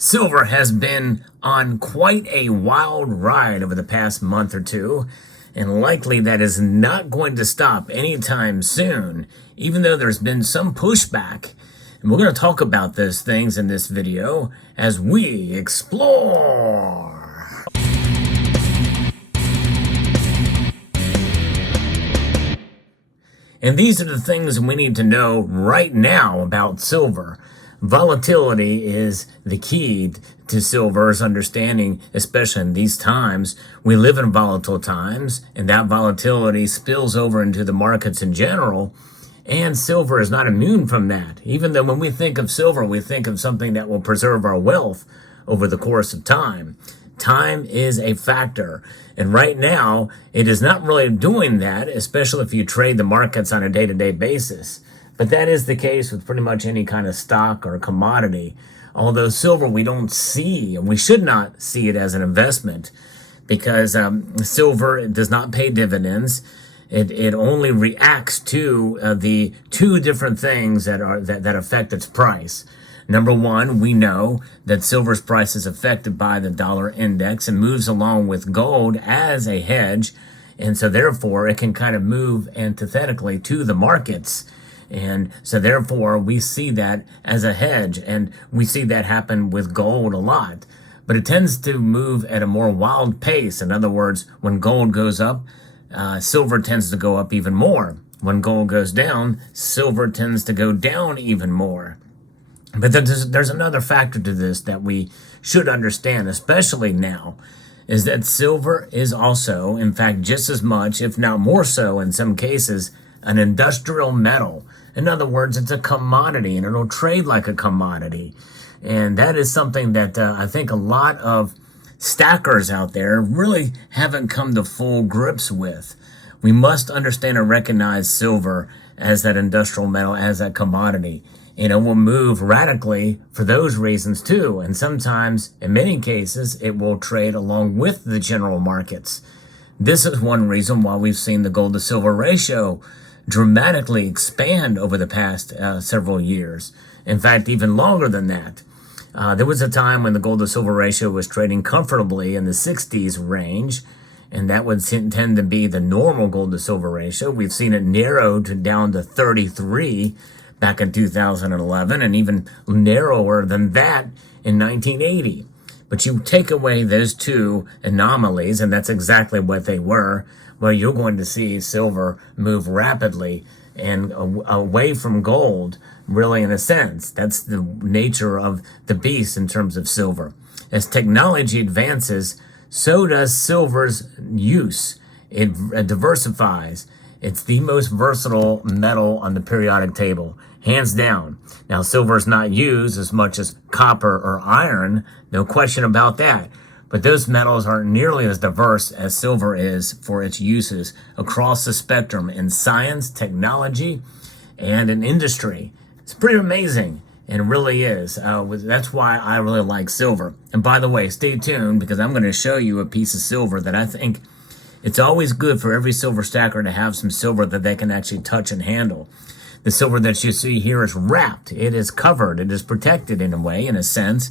Silver has been on quite a wild ride over the past month or two, and likely that is not going to stop anytime soon, even though there's been some pushback. And we're going to talk about those things in this video as we explore. And these are the things we need to know right now about silver. Volatility is the key to silver's understanding, especially in these times. We live in volatile times, and that volatility spills over into the markets in general, and silver is not immune from that. Even though when we think of silver, we think of something that will preserve our wealth over the course of time. Time is a factor, and right now, it is not really doing that, especially if you trade the markets on a day-to-day basis. But that is the case with pretty much any kind of stock or commodity. Although silver, we don't see, and we should not see it as an investment, because silver does not pay dividends. It only reacts to the two different things that affect its price. Number one, we know that silver's price is affected by the dollar index and moves along with gold as a hedge. And so therefore, it can kind of move antithetically to the markets. And so therefore, we see that as a hedge, and we see that happen with gold a lot. But it tends to move at a more wild pace. In other words, when gold goes up, silver tends to go up even more. When gold goes down, silver tends to go down even more. But there's another factor to this that we should understand, especially now, is that silver is also, in fact, just as much, if not more so in some cases, an industrial metal. In other words, it's a commodity, and it'll trade like a commodity. And that is something that I think a lot of stackers out there really haven't come to full grips with. We must understand and recognize silver as that industrial metal, as that commodity. And it will move radically for those reasons too. And sometimes, in many cases, it will trade along with the general markets. This is one reason why we've seen the gold to silver ratio dramatically expand over the past several years. In fact, even longer than that. There was a time when the gold to silver ratio was trading comfortably in the 60s range, and that would tend to be the normal gold to silver ratio. We've seen it narrowed down to 33 back in 2011, and even narrower than that in 1980. But you take away those two anomalies, and that's exactly what they were, well, you're going to see silver move rapidly and away from gold, really, in a sense. That's the nature of the beast in terms of silver. As technology advances, so does silver's use. It diversifies. It's the most versatile metal on the periodic table, hands down. Now, silver is not used as much as copper or iron, no question about that. But those metals aren't nearly as diverse as silver is for its uses across the spectrum in science, technology, and in industry. It's pretty amazing, and it really is. That's why I really like silver. And by the way, stay tuned, because I'm going to show you a piece of silver that I think it's always good for every silver stacker to have some silver that they can actually touch and handle. The silver that you see here is wrapped. It is covered. It is protected in a way, in a sense.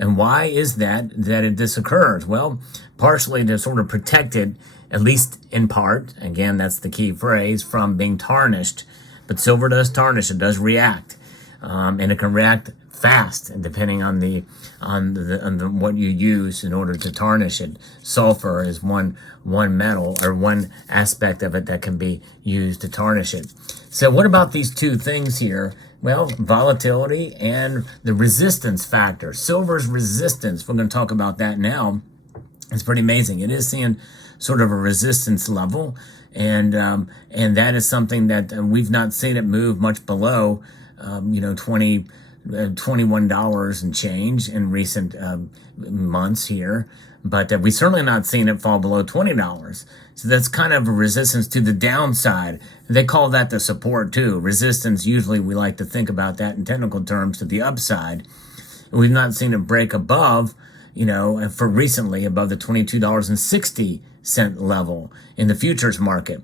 And why is that this occurs? Well, partially to sort of protect it, at least in part, again, that's the key phrase, from being tarnished. But silver does tarnish, it does react. And it can react fast, depending on what you use in order to tarnish it. Sulfur is one metal, or one aspect of it that can be used to tarnish it. So what about these two things here? Well, volatility and the resistance factor. Silver's resistance, we're going to talk about that now. It's pretty amazing. It is seeing sort of a resistance level, and that is something that we've not seen it move much below, $21 and change in recent months here. But we certainly not seen it fall below $20. So that's kind of a resistance to the downside. They call that the support too. Resistance, usually we like to think about that in technical terms, to the upside. And we've not seen it break above, for recently, above the $22.60 level in the futures market.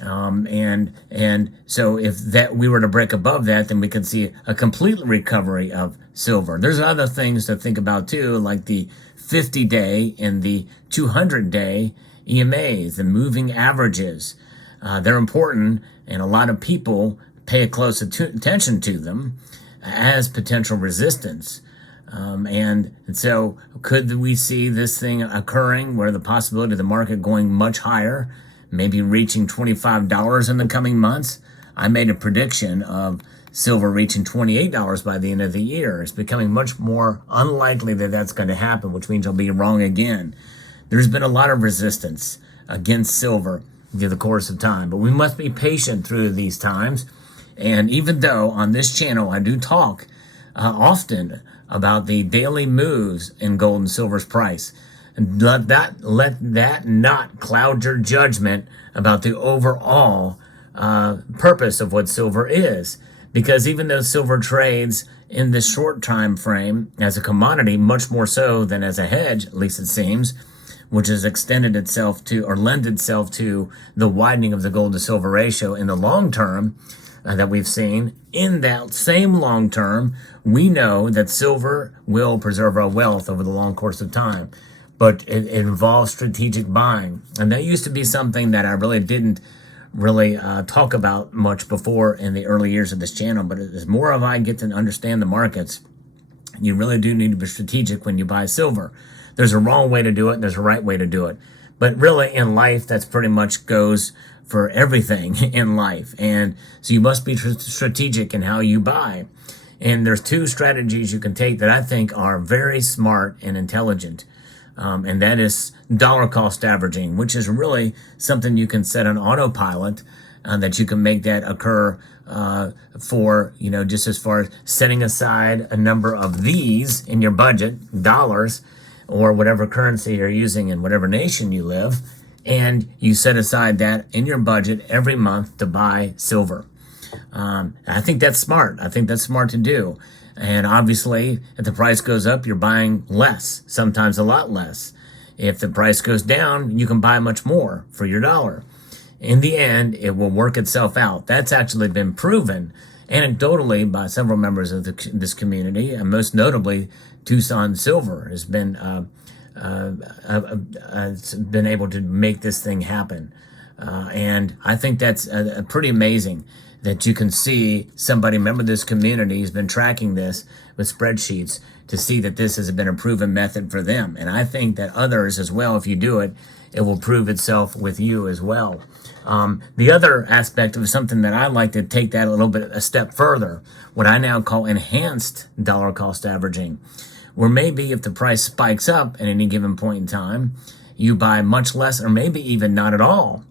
And so if that we were to break above that, then we could see a complete recovery of silver. There's other things to think about too, like the 50-day and the 200-day EMAs, the moving averages. They're important, and a lot of people pay a close attention to them as potential resistance. And so could we see this thing occurring where the possibility of the market going much higher, maybe reaching $25 in the coming months? I made a prediction of silver reaching $28 by the end of the year. It's becoming much more unlikely that that's going to happen, which means I'll be wrong again. There's been a lot of resistance against silver through the course of time, but we must be patient through these times. And even though on this channel I do talk often about the daily moves in gold and silver's price, let that not cloud your judgment about the overall purpose of what silver is. Because even though silver trades in this short time frame as a commodity, much more so than as a hedge, at least it seems, which has extended itself to or lend itself to the widening of the gold to silver ratio in the long term that we've seen. In that same long term, we know that silver will preserve our wealth over the long course of time, but it involves strategic buying. And that used to be something that I really didn't talk about much before in the early years of this channel, but as more of I get to understand the markets, you really do need to be strategic when you buy silver. There's a wrong way to do it, and there's a right way to do it. But really in life, that's pretty much goes for everything in life. And so you must be strategic in how you buy. And there's two strategies you can take that I think are very smart and intelligent. And that is dollar cost averaging, which is really something you can set on autopilot, that you can make that occur for, just as far as setting aside a number of these in your budget, dollars, or whatever currency you're using in whatever nation you live, and you set aside that in your budget every month to buy silver. I think that's smart. I think that's smart to do. And obviously, if the price goes up, you're buying less, sometimes a lot less. If the price goes down, you can buy much more for your dollar. In the end, it will work itself out. That's actually been proven anecdotally by several members of this community, and most notably, Tucson Silver has been able to make this thing happen. And I think that's pretty amazing that you can see somebody, member of this community, has been tracking this with spreadsheets to see that this has been a proven method for them. And I think that others as well, if you do it, it will prove itself with you as well. The other aspect of something that I like to take that a step further, what I now call enhanced dollar cost averaging, where maybe if the price spikes up at any given point in time, you buy much less or maybe even not at all.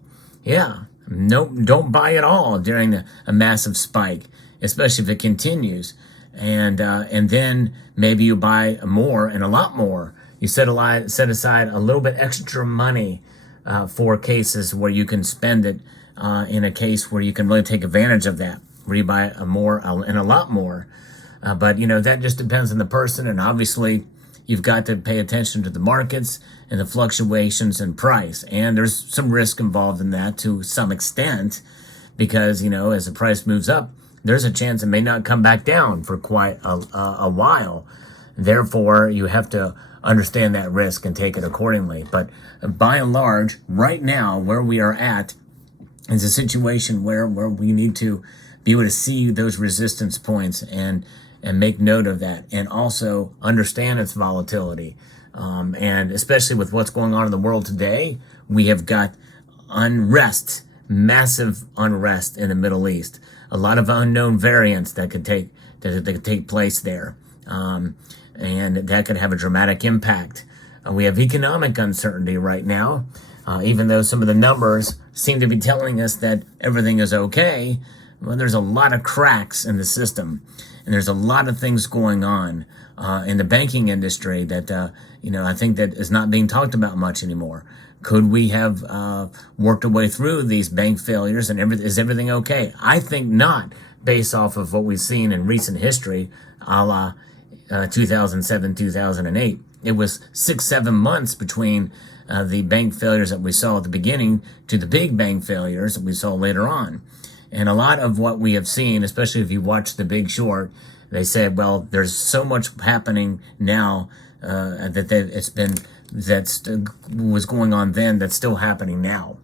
Yeah. Nope, don't buy at all during a massive spike, especially if it continues. And then maybe you buy more and a lot more. You set aside a little bit extra money for cases where you can spend it in a case where you can really take advantage of that, where you buy more and a lot more. But, that just depends on the person. And obviously, you've got to pay attention to the markets and the fluctuations in price. And there's some risk involved in that to some extent because, as the price moves up, there's a chance it may not come back down for quite a while. Therefore, you have to understand that risk and take it accordingly. But by and large, right now, where we are at is a situation where we need to be able to see those resistance points and make note of that, and also understand its volatility. And especially with what's going on in the world today, we have got unrest, massive unrest in the Middle East. A lot of unknown variants that could take place there. And that could have a dramatic impact. We have economic uncertainty right now. Even though some of the numbers seem to be telling us that everything is okay, well, there's a lot of cracks in the system. And there's a lot of things going on in the banking industry that, I think that is not being talked about much anymore. Could we have worked our way through these bank failures and is everything okay? I think not, based off of what we've seen in recent history, a la 2007, 2008. It was 6-7 months between the bank failures that we saw at the beginning to the big bank failures that we saw later on. And a lot of what we have seen, especially if you watch The Big Short, They said, well, there's so much happening now that was going on then that's still happening now.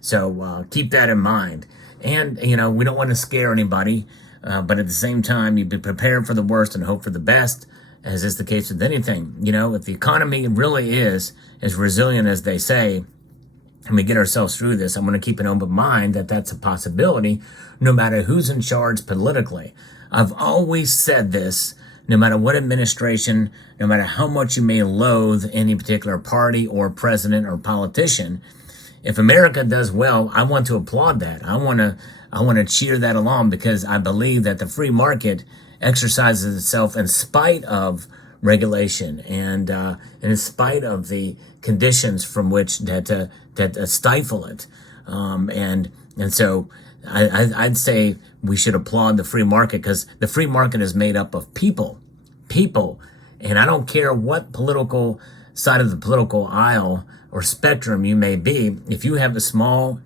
So keep that in mind. And, we don't want to scare anybody, but at the same time, you be prepared for the worst and hope for the best, as is the case with anything. If the economy really is as resilient as they say, and we get ourselves through this, I'm going to keep an open mind that that's a possibility, no matter who's in charge politically. I've always said this, no matter what administration, no matter how much you may loathe any particular party or president or politician, if America does well, I want to applaud that. I want to cheer that along, because I believe that the free market exercises itself in spite of regulation and in spite of the conditions from which that stifle it. And so I'd say we should applaud the free market, because the free market is made up of people. And I don't care what political side of the political aisle or spectrum you may be. If you have a small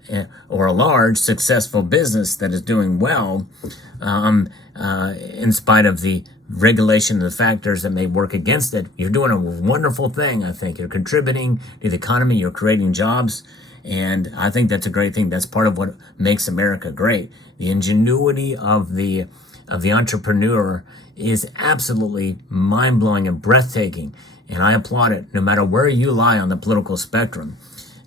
or a large successful business that is doing well, in spite of the regulation and the factors that may work against it, you're doing a wonderful thing. I think you're contributing to the economy, you're creating jobs, and I think that's a great thing. That's part of what makes America great. The ingenuity of the entrepreneur is absolutely mind-blowing and breathtaking, and I applaud it no matter where you lie on the political spectrum.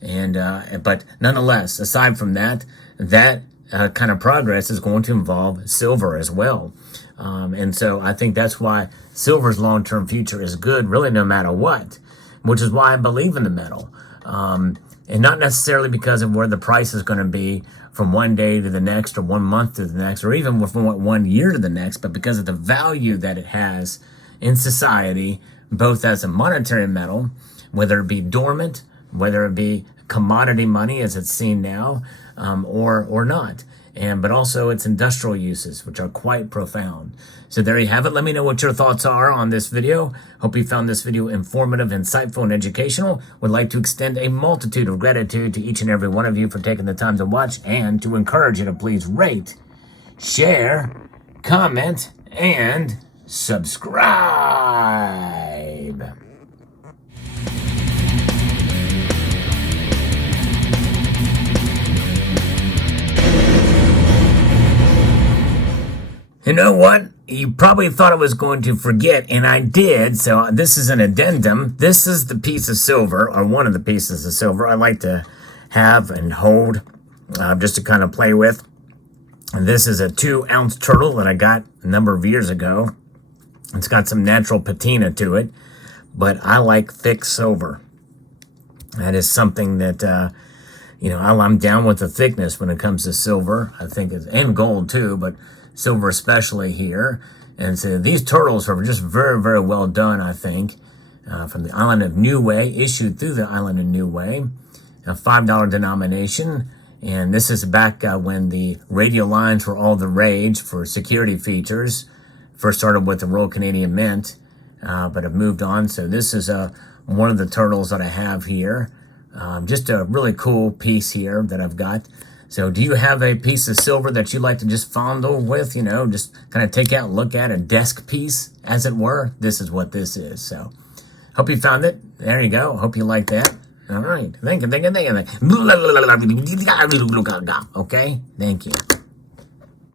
And but nonetheless, aside from that kind of progress is going to involve silver as well. And so I think that's why silver's long-term future is good, really no matter what, which is why I believe in the metal. And not necessarily because of where the price is going to be from one day to the next, or 1 month to the next, or even from 1 year to the next, but because of the value that it has in society, both as a monetary metal, whether it be dormant, whether it be commodity money as it's seen now, or not. But also its industrial uses, which are quite profound. So there you have it. Let me know what your thoughts are on this video. Hope you found this video informative, insightful, and educational. Would like to extend a multitude of gratitude to each and every one of you for taking the time to watch, and to encourage you to please rate, share, comment, and subscribe. You know what? You probably thought I was going to forget, and I did, so this is an addendum. This is the piece of silver, or one of the pieces of silver I like to have and hold, just to kind of play with. And this is a 2-ounce turtle that I got a number of years ago. It's got some natural patina to it, but I like thick silver. That is something that, I'm down with the thickness when it comes to silver. I think and gold too, but silver especially here. And so these turtles are just very, very well done, I think, from the island of Niue, issued through the island of Niue, a $5 denomination. And this is back when the radio lines were all the rage for security features. First started with the Royal Canadian Mint, but have moved on. So this is one of the turtles that I have here. Just a really cool piece here that I've got. So do you have a piece of silver that you like to just fondle with, just kind of take out and look at, a desk piece, as it were? This is what this is. So hope you found it. There you go. Hope you like that. All right. Thank you. Okay? Thank you.